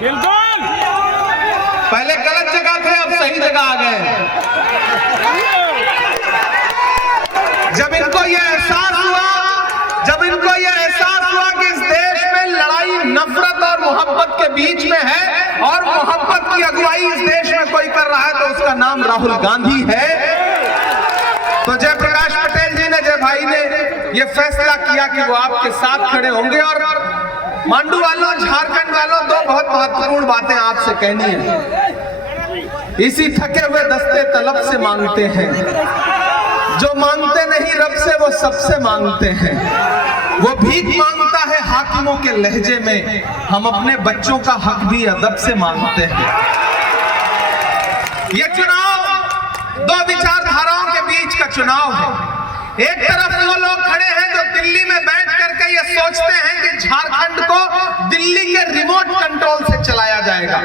बिल्कुल। पहले गलत जगह थे, अब सही जगह आ गए। जब इनको यह एहसास हुआ कि इस देश में लड़ाई नफरत और मोहब्बत के बीच में है और मोहब्बत की अगुवाई इस देश में कोई कर रहा है तो उसका नाम राहुल गांधी है, तो जयप्रकाश पटेल जी ने, जय भाई ने यह फैसला किया कि वो आपके साथ खड़े होंगे। और मांडू वालों, झारखंड वालों, दो बहुत महत्वपूर्ण बातें आपसे कहनी है। इसी थके हुए दस्ते तलब से मांगते हैं, जो मांगते नहीं रब से वो सबसे मांगते हैं। वो भीख मांगता है हाकिमों के लहजे में, हम अपने बच्चों का हक भी अदब से मांगते हैं। ये चुनाव दो विचारधाराओं के बीच का चुनाव है। एक तरफ वो लोग खड़े हैं जो दिल्ली में बैठ करके ये सोचते हैं कि झारखंड को दिल्ली के रिमोट कंट्रोल से चलाया जाएगा।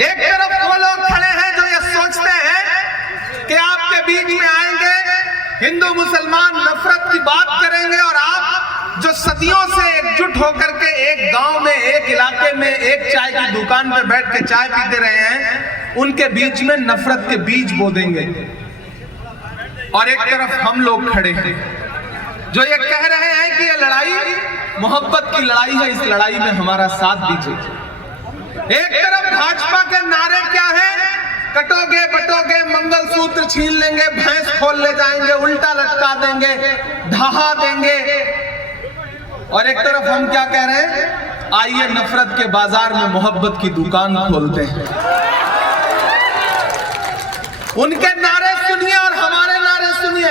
एक तरफ वो लोग खड़े हैं जो ये सोचते हैं कि आपके बीच में आएंगे, हिंदू मुसलमान नफरत की बात करेंगे और आप जो सदियों से एकजुट होकर के एक गांव में, एक इलाके में, एक चाय की दुकान पे बैठ के चाय पीते रहे हैं, उनके बीच में नफरत के बीज बो देंगे। और एक तरफ हम लोग खड़े हैं जो ये कह रहे हैं कि ये लड़ाई मोहब्बत की लड़ाई है, इस लड़ाई में हमारा साथ दीजिए। एक तरफ भाजपा के नारे क्या है? कटोगे बटोगे, मंगलसूत्र छीन लेंगे, भैंस खोल ले जाएंगे, उल्टा लटका देंगे, ढहा देंगे। और एक तरफ हम क्या कह रहे हैं? आइए नफरत के बाजार में मोहब्बत की दुकान खोलते हैं। उनके नारे सुनिए और हमारे नारे सुनिए।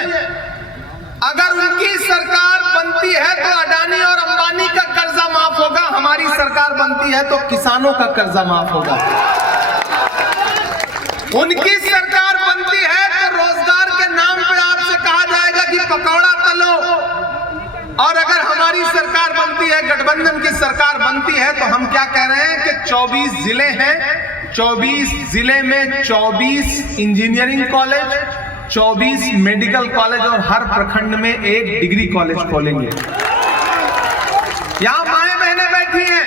अगर उनकी सरकार बनती है तो अडानी और अंबानी का कर्जा माफ होगा, हमारी सरकार बनती है तो किसानों का कर्जा माफ होगा। उनकी सरकार बनती है तो रोजगार के नाम पे आपसे कहा जाएगा कि पकौड़ा तलो, और अगर हमारी सरकार बनती है, गठबंधन की सरकार बनती है, तो हम क्या कह रहे हैं कि 24 जिले हैं, 24 जिले में 24 इंजीनियरिंग कॉलेज, 24 मेडिकल कॉलेज और हर प्रखंड में एक डिग्री कॉलेज खोलेंगे। यहां माएं बहनें बैठी हैं,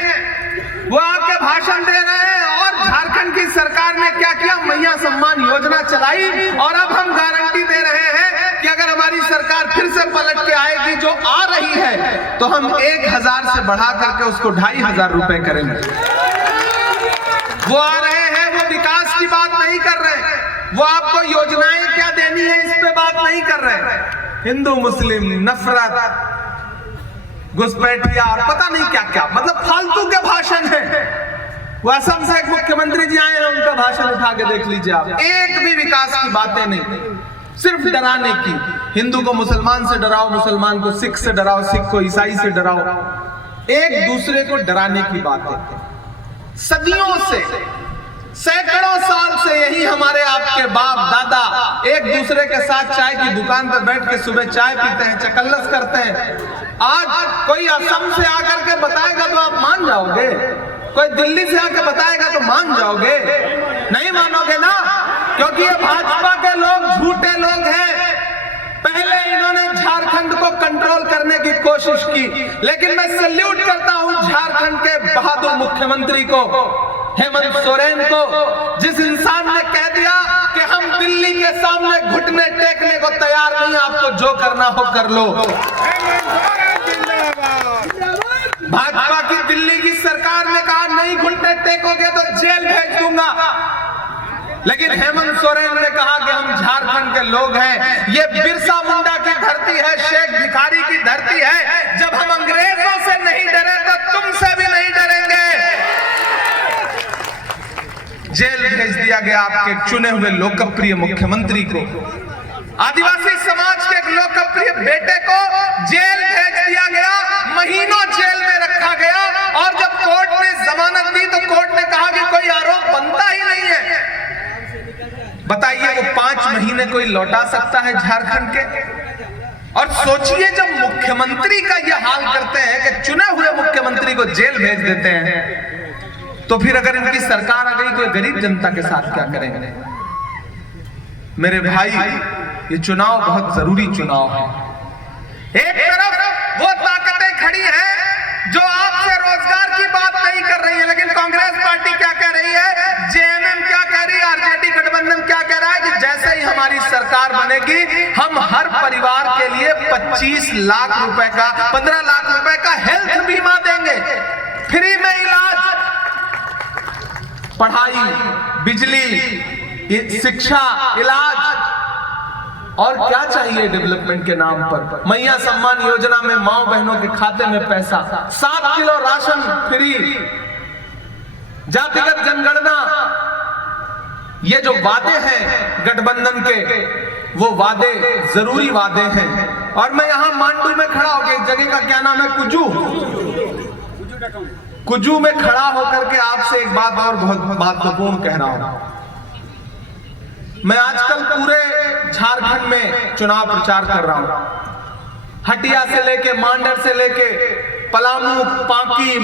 वो आके भाषण दे रहे हैं। और झारखंड की सरकार ने क्या किया? मैया सम्मान योजना चलाई, और अब हम गारंटी दे रहे हैं कि अगर हमारी सरकार फिर से पलट के आएगी, जो आ रही है, तो हम 1000 से बढ़ा करके उसको 2500 रुपए करेंगे। वो आ रहे हैं, वो विकास की बात नहीं कर रहे, वो आपको योजनाएं क्या देनी है इस पे बात नहीं कर रहे। हिंदू मुस्लिम नफरत, घुसपैठिया और पता नहीं क्या क्या, मतलब फालतू के भाषण है। वो असम से एक मुख्यमंत्री जी आए हैं, उनका भाषण उठा के देख लीजिए आप, एक भी विकास की बातें नहीं, सिर्फ डराने की। हिंदू को मुसलमान से डराओ, मुसलमान को सिख से डराओ, सिख को ईसाई से डराओ, एक दूसरे को डराने की बातें। सदियों से, सैकड़ों साल से यही हमारे आपके बाप दादा एक दूसरे के साथ चाय की दुकान पर बैठ के सुबह चाय पीते हैं, चकल्लस करते हैं। आज कोई असम से आकर के बताएगा तो आप मान जाओगे, कोई दिल्ली से आकर बताएगा तो मान जाओगे? नहीं मानोगे ना, क्योंकि ये भाजपा के लोग झूठे लोग हैं। पहले इन्होंने झारखंड को कंट्रोल करने की कोशिश की, लेकिन मैं सैल्यूट करता हूं झारखंड के बहादुर मुख्यमंत्री को, हेमंत सोरेन को, जिस इंसान ने कह दिया कि हम दिल्ली के सामने घुटने टेकने को तैयार नहीं, आपको जो करना हो कर लो। भाजपा की दिल्ली की सरकार ने कहा नहीं घुटने टेकोगे तो जेल भेज दूंगा, लेकिन हेमंत सोरेन ने कहा कि हम झारखंड के लोग हैं, ये बिरसा मुंडा की धरती है, शेख भिखारी की धरती है। जब हम अंग्रेजों से नहीं डरे तो तुमसे भी नहीं डरेंगे। जेल भेज दिया गया आपके चुने हुए लोकप्रिय मुख्यमंत्री को, आदिवासी समाज के एक लोकप्रिय बेटे को जेल भेज दिया गया, महीनों जेल में रखा गया। और जब कोर्ट ने जमानत दी तो कोर्ट ने कहा कि कोई आरोप बनता ही नहीं है। बताइए वो 5 महीने कोई लौटा सकता है झारखंड के? और सोचिए जब मुख्यमंत्री का यह हाल करते हैं कि चुने हुए मुख्यमंत्री को जेल भेज देते हैं, तो फिर अगर इनकी सरकार आ गई तो गरीब जनता के साथ क्या करेंगे? मेरे भाई, ये चुनाव बहुत जरूरी चुनाव है। एक तरफ वो ताकतें खड़ी हैं जो आपसे रोजगार की बात नहीं कर रही सरकार बनेगी, हम हर परिवार के लिए 25 लाख रुपए का 15 लाख रुपए का हेल्थ बीमा देंगे, फ्री में इलाज, पढ़ाई, बिजली, शिक्षा, इलाज और क्या चाहिए डेवलपमेंट के नाम पर। मैया सम्मान योजना में माओ बहनों के खाते में पैसा, 7 किलो राशन फ्री, जातिगत जनगणना। ये जो वादे हैं गठबंधन के, वो वादे जरूरी वादे हैं। और मैं यहां मांडू में खड़ा होकर, एक जगह का क्या नाम है, कुजू में खड़ा होकर के आपसे एक बात और बहुत महत्वपूर्ण कह रहा हूं। मैं आजकल पूरे झारखंड में चुनाव प्रचार कर रहा हूं, हटिया से लेके मांडर से लेके पलामू, पांकी,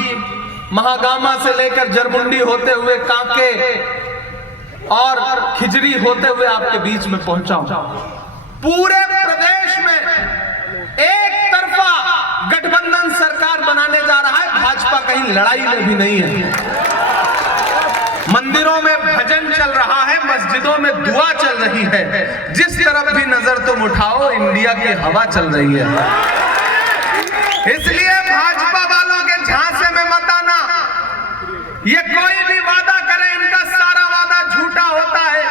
महागामा से लेकर जरमुंडी होते हुए कांके और खिजरी होते हुए आपके बीच में पहुंचा हूं। पूरे प्रदेश में एक तरफा गठबंधन सरकार बनाने जा रहा है, भाजपा कहीं लड़ाई में भी नहीं है। मंदिरों में भजन चल रहा है, मस्जिदों में दुआ चल रही है, जिस तरफ भी नजर तुम उठाओ इंडिया की हवा चल रही है। इसलिए भाजपा वालों के झांसे में मत आना। ये कोई भी वादा करे, इनका सारा वादा झूठा होता है।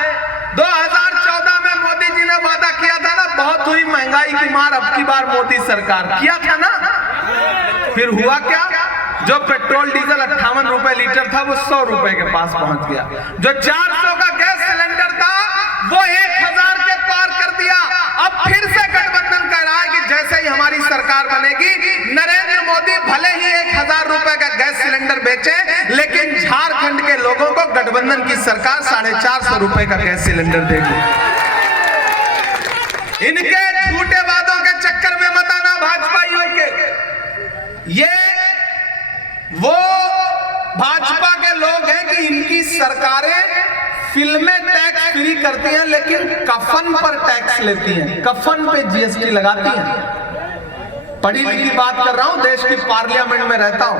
2014 में मोदी जी ने वादा किया था ना, बहुत हुई महंगाई की मार, अब की बार मोदी सरकार, किया था ना, फिर हुआ क्या? जो पेट्रोल डीजल 58 रुपए लीटर था वो 100 रुपए के पास पहुंच गया। जो 400 का गैस सिलेंडर था वो 1000 के पार कर दिया। अब फिर से गठबंधन कह रहा है कि जैसे ही हमारी सरकार बनेगी, नरेंद्र मोदी भले ही 1000 रुपए का गैस सिलेंडर बेचे, लेकिन झारखंड के लोगों को गठबंधन की सरकार 450 रुपए का गैस सिलेंडर देगी। इनके झूठे वादों के चक्कर में मत आना भाजपाइयों के। ये वो भाजपा के लोग हैं कि इनकी सरकारें फिल्में टैक्स फ्री करती हैं, लेकिन कफन पर टैक्स लेती हैं, कफन पे जीएसटी लगाती हैं। पढ़ी लिखी बात कर रहा हूं, देश की पार्लियामेंट में रहता हूं।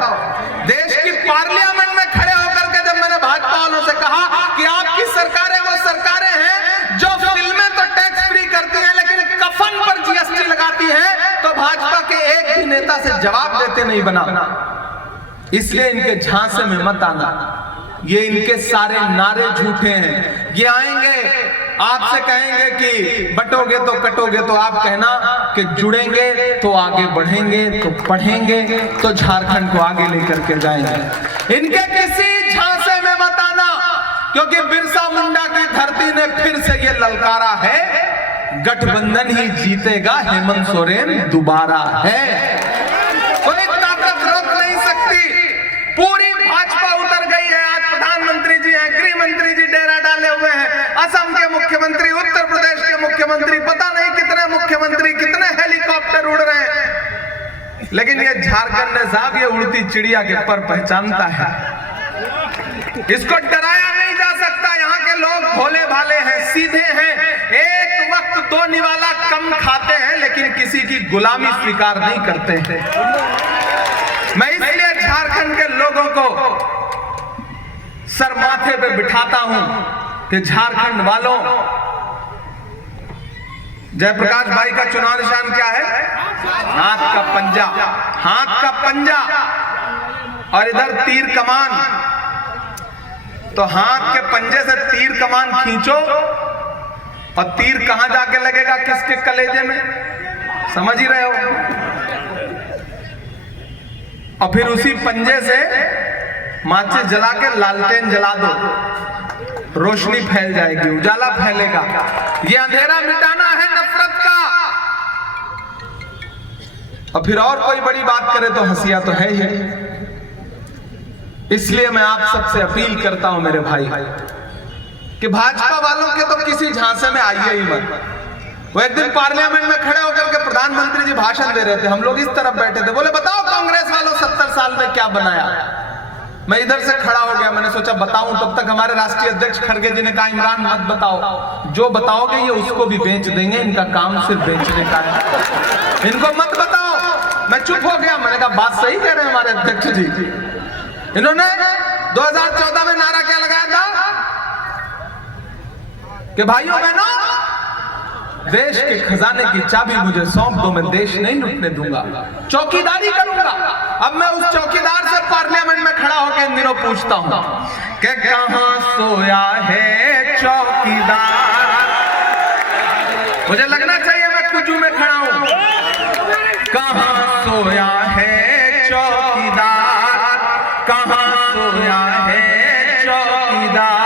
देश की पार्लियामेंट में खड़े होकर के जब मैंने भाजपा वालों से कहा कि आपकी सरकारें वो सरकारें हैं जो फिल्में तो टैक्स फ्री करती हैं लेकिन कफन पर जीएसटी लगाती हैं, तो भाजपा के एक भी नेता से जवाब देते नहीं बना। इसलिए इनके झांसे में मत आना। ये इनके सारे नारे झूठे हैं। ये आएंगे आपसे कहेंगे कि बटोगे तो कटोगे, तो आप कहना कि जुड़ेंगे तो आगे बढ़ेंगे, तो पढ़ेंगे तो झारखंड को आगे लेकर के जाएंगे। इनके किसी झांसे में मत आना, क्योंकि बिरसा मुंडा की धरती ने फिर से ये ललकारा है, गठबंधन ही जीतेगा, हेमंत सोरेन दोबारा है। पूरी भाजपा उतर गई है। आज प्रधानमंत्री जी हैं, गृह मंत्री जी डेरा डाले हुए हैं, असम के मुख्यमंत्री, उत्तर प्रदेश के मुख्यमंत्री, पता नहीं कितने मुख्यमंत्री, कितने हेलीकॉप्टर उड़ रहे हैं। लेकिन ये झारखंड साहब, ये उड़ती चिड़िया के पर पहचानता है, इसको डराया नहीं जा सकता। यहाँ के लोग भोले भाले हैं, सीधे हैं, एक वक्त 2 निवाला कम खाते हैं, लेकिन किसी की गुलामी स्वीकार नहीं करते हैं। मैं इसलिए झारखंड के लोगों को सर माथे पे बिठाता हूं कि झारखंड वालों, जयप्रकाश भाई का चुनाव निशान क्या है? हाथ का पंजा, हाथ का पंजा, और इधर तीर कमान। तो हाथ के पंजे से तीर कमान खींचो और तीर कहां जाके लगेगा, किसके कलेजे में, समझ ही रहे हो। और फिर उसी पंजे से माचिस जला के लालटेन जला दो, रोशनी फैल जाएगी, उजाला फैलेगा। ये अंधेरा मिटाना है नफरत का। और फिर और कोई बड़ी बात करे तो हंसिया तो है ही। इसलिए मैं आप सबसे अपील करता हूं मेरे भाई कि भाजपा वालों के तो किसी झांसे में आइए ही मत। वो एक दिन पार्लियामेंट में खड़े होकर के प्रधानमंत्री जी भाषण दे रहे थे, हम लोग इस तरफ बैठे थे, बोले बताओ कांग्रेस वालों 70 साल में क्या बनाया। मैं इधर से खड़ा हो गया, मैंने सोचा बताऊं, तब तक हमारे राष्ट्रीय अध्यक्ष खड़गे जी ने कहा इमरान मत बताओ, जो बताओगे ये उसको भी बेच देंगे, इनका काम सिर्फ बेचने का है, इनको मत बताओ। मैं चुप हो गया, मैंने कहा बात सही कह रहे हैं हमारे अध्यक्ष जी। इन्होंने 2014 में नारा क्या लगाया था कि भाइयों बहनों देश के खजाने की चाबी मुझे सौंप दो, मैं देश नहीं लूटने दूंगा, चौकीदारी करूंगा। अब मैं उस चौकीदार से पार्लियामेंट में खड़ा होकर इन दिनों पूछता हूं कि कहां सोया है चौकीदार। मुझे लगना चाहिए मैं कुजू में खड़ा हूं। कहां सोया है चौकीदार, कहां सोया है चौकीदार।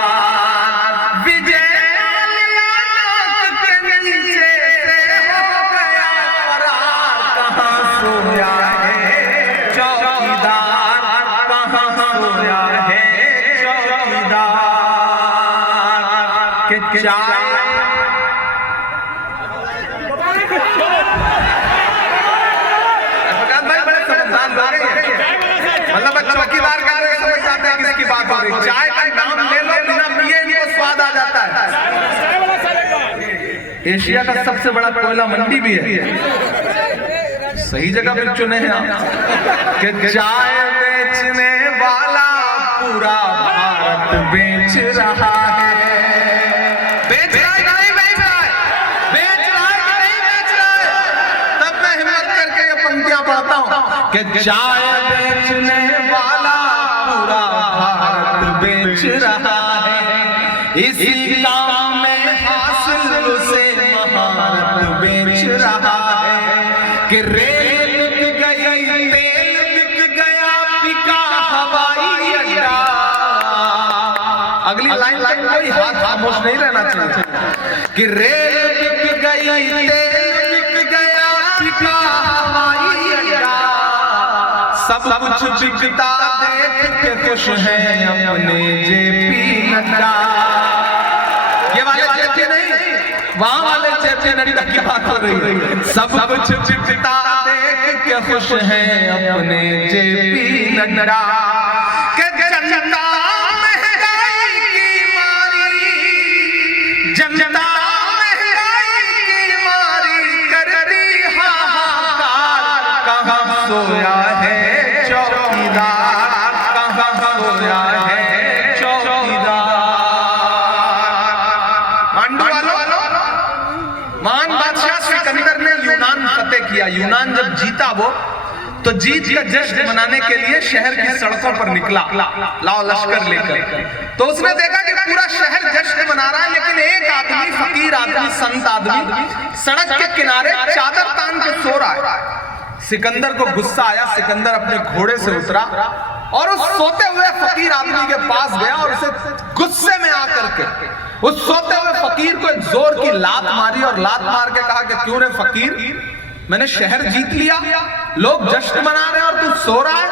मतलब चौकीदार का समझ जाते हैं किसकी बात हो रही। चाय का नाम ले लो, बिना पिए इनको स्वाद आ जाता है। एशिया का सबसे बड़ा कोयला मंडी भी है, सही जगह पर चुने हैं आप। कि चाय बेचने वाला पूरा भारत बेच रहा है। बेच रहा है नहीं बेच रहा है, बेच रहा है नहीं बेच रहा है। तब मैं हिम्मत करके ये पंक्तियां पढ़ता हूं कि चाय बेचने वाला पूरा भारत बेच रहा है। इसी काम में हासिल उसे महारत बेच रहा है। कि रेल बिक गई, तेल बिक गया, बिका हवाई अड्डा। अगली लाइन तक कोई हाथ खामोश नहीं रहना चाहिए। कि रेल बिक गई, तेल बिक गया, बिका हवाई अड्डा। सब कुछ बिकता देख के खुश हैं अपने जेपी नड्डा। ये वाले जेपी नहीं, वहां वाले जेपी नड्डा की बात हो रही है। सब कुछ बिकता देख के खुश हैं अपने जेपी नड्डा। के जनता महंगाई की मारी, जनता महंगाई की मारी करती हाहाकार। कहां सोया है चौकीदार, कहां सोया है चौकीदार। पांडु वालों, महान बादशाह सिकंदर ने यूनान फतेह किया। यूनान जब जीता वो, तो जीत का जश्न मनाने के लिए शहर की सड़कों पर निकला लाओ लश्कर लेकर। तो उसने देखा कि पूरा शहर जश्न मना रहा है, लेकिन एक आदमी, फकीर आदमी, संत आदमी सड़क के किनारे चादर तान के सो रहा है। सिकंदर को गुस्सा आया। सिकंदर अपने घोड़े से उतरा और उस सोते हुए फकीर आदमी के पास गया और उसे गुस्से में आकर के उस सोते हुए फकीर को एक जोर की लात मारी और लात मार के कहा कि क्यों रे फकीर, मैंने शहर जीत लिया, लोग जश्न मना रहे हैं और तू सो रहा है।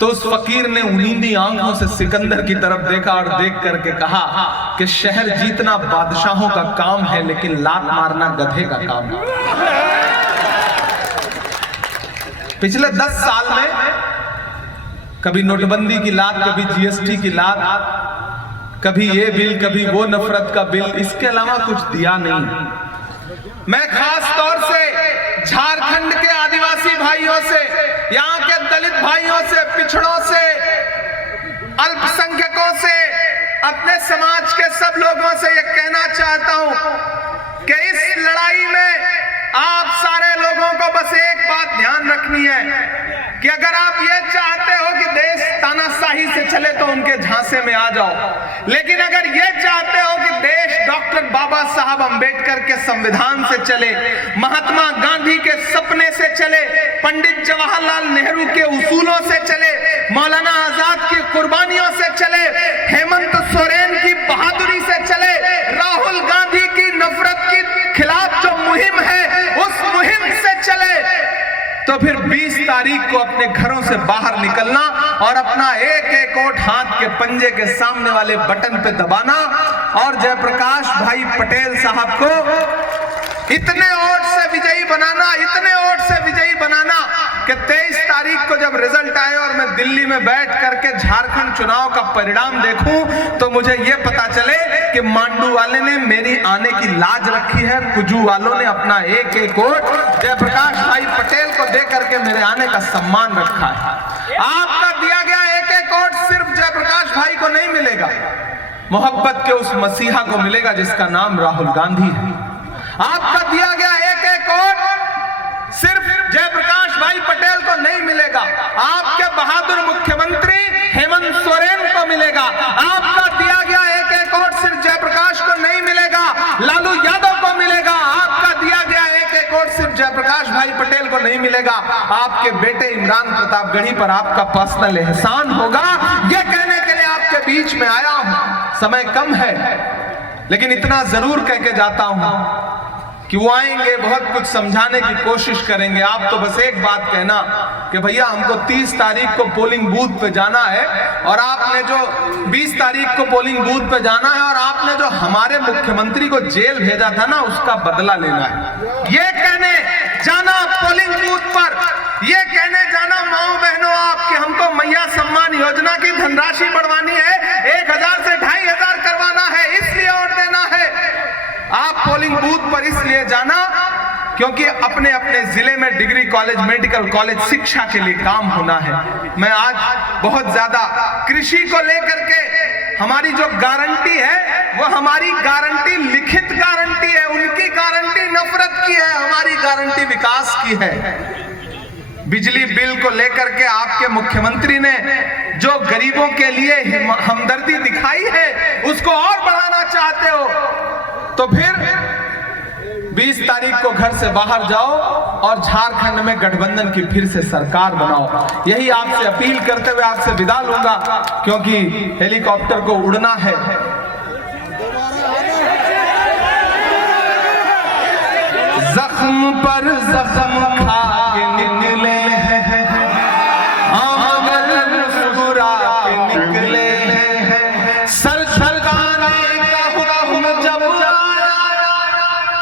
तो उस फकीर ने उनींदी आंखों से सिकंदर की तरफ देखा और देख करके कहा कि शहर जीतना बादशाहों का काम है, लेकिन लात मारना गधे का काम है। पिछले 10 साल में कभी नोटबंदी की लात, कभी जीएसटी की लात, कभी ये बिल, कभी वो नफरत का बिल, इसके अलावा कुछ दिया नहीं। मैं खास तौर से झारखंड के आदिवासी भाइयों से, यहाँ के दलित भाइयों से, पिछड़ों से, अल्पसंख्यकों से, अपने समाज के सब लोगों से ये कहना चाहता हूं कि इस लड़ाई में आप सारे लोगों को बस एक बात ध्यान रखनी है कि अगर आप ये चाहते हो कि देश तानाशाही से चले तो उनके झांसे में आ जाओ, लेकिन अगर ये चाहते हो कि देश डॉक्टर बाबा साहब अंबेडकर के संविधान से चले, महात्मा गांधी के सपने से चले, पंडित जवाहरलाल नेहरू के उसूलों से चले, मौलाना आजाद की कुर्बानियों से चले, हेमंत सोरेन की बहादुरी से चले, राहुल गांधी की नफरत के खिलाफ जो मुहिम है उस मुहिम से चले, तो फिर 20 तारीख को अपने घरों से बाहर निकलना और अपना एक एक वोट हाथ के पंजे के सामने वाले बटन पे दबाना और जयप्रकाश भाई पटेल साहब को इतने वोट से विजयी बनाना, इतने वोट से विजयी बनाना कि 23 तारीख को जब रिजल्ट आए और मैं दिल्ली में बैठ करके झारखंड चुनाव का परिणाम देखूं तो मुझे यह पता चले कि मांडू वाले ने मेरी आने की लाज रखी है, कुजू वालों ने अपना एक एक वोट जयप्रकाश भाई पटेल को दे करके मेरे आने का सम्मान रखा है। आपका दिया गया एक एक वोट सिर्फ जयप्रकाश भाई को नहीं मिलेगा, मोहब्बत के उस मसीहा को मिलेगा जिसका नाम राहुल गांधी है। आपका दिया गया एक एक वोट सिर्फ जयप्रकाश भाई पटेल को नहीं मिलेगा, आपके बहादुर मुख्यमंत्री हेमंत सोरेन को मिलेगा। आपका दिया गया एक एक वोट सिर्फ जयप्रकाश को नहीं मिलेगा, लालू यादव को मिलेगा। आपका दिया गया एक एक वोट सिर्फ जयप्रकाश भाई पटेल को नहीं मिलेगा, आपके बेटे इमरान प्रतापगढ़ी पर आपका पर्सनल एहसान होगा। यह कहने के लिए आपके बीच में आया हूं। समय कम है, लेकिन इतना जरूर कह के जाता हूं कि वो आएंगे, बहुत कुछ समझाने की कोशिश करेंगे। आप तो बस एक बात कहना कि भैया हमको 30 तारीख को पोलिंग बूथ पे जाना है, और आपने जो 20 तारीख को पोलिंग बूथ पे जाना है, और आपने जो हमारे मुख्यमंत्री को जेल भेजा था ना, उसका बदला लेना है। ये कहने जाना पोलिंग बूथ पर, ये कहने जाना माओ बहनों आप कि हमको मैया सम्मान योजना की धनराशि बढ़वानी है, 1000 से 2500 करवाना है, इसलिए वोट देना है। आप पोलिंग बूथ पर इसलिए जाना क्योंकि अपने अपने जिले में डिग्री कॉलेज, मेडिकल कॉलेज, शिक्षा के लिए काम होना है। मैं आज बहुत ज्यादा कृषि को लेकर के, हमारी जो गारंटी है वो हमारी गारंटी लिखित गारंटी है, उनकी गारंटी नफरत की है, हमारी गारंटी विकास की है। बिजली बिल को लेकर के आपके मुख्यमंत्री ने जो गरीबों के लिए हमदर्दी दिखाई है, उसको और बढ़ाना चाहते हो तो फिर 20 तारीख को घर से बाहर जाओ और झारखंड में गठबंधन की फिर से सरकार बनाओ। यही आपसे अपील करते हुए आपसे विदा लूंगा, क्योंकि हेलीकॉप्टर को उड़ना है। जख्म पर जख्म खा के निकले हैं, मुस्कुरा के निकले हैं, सर सरकाने का हुक्म जब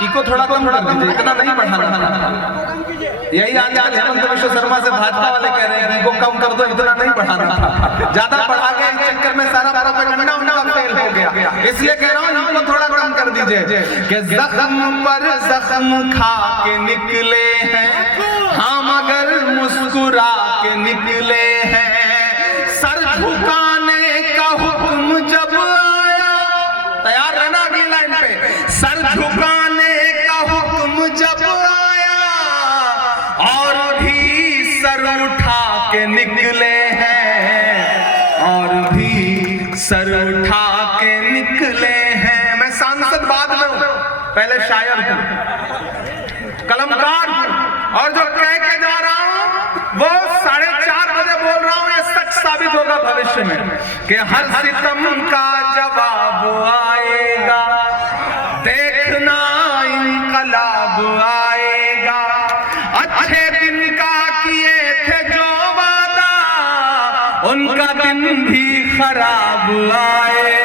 इको थोड़ा कम कर दीजिए, इतना नहीं बढ़ाना। यही आजकल हेमंत विश्व शर्मा से भाजपा वाले कह रहे हैं इको कम कर दो, इतना नहीं बढ़ाना था। ज्यादा बढ़ा के इस चक्कर में सारा प्रोपेगेंडा उनका फेल हो गया, इसलिए कह रहा हूं इनको थोड़ा कम कर दीजिए कि जख्म पर जख्म खा के निकले हैं, हम अगर मुस्कुरा के निकले हैं, सर झुकाने का हुक्म जब आया, तैयार रहना अगली लाइन पे, सर झुकाने का हुक्म जब आया और भी सर उठा के निकले हैं, और भी सर उठा के निकले हैं। मैं सांसद बाद में हूं, पहले शायर हूं, कलमकार हूं, और जो कह के जा रहा हूं वो 4:30 बजे बोल रहा हूं, ये सच साबित होगा भविष्य में कि हर सितम का जवाब आएगा, देखना इनकलाब आएगा, अच्छे दिन का किए थे जो वादा, उनका दिन भी खराब आएगा।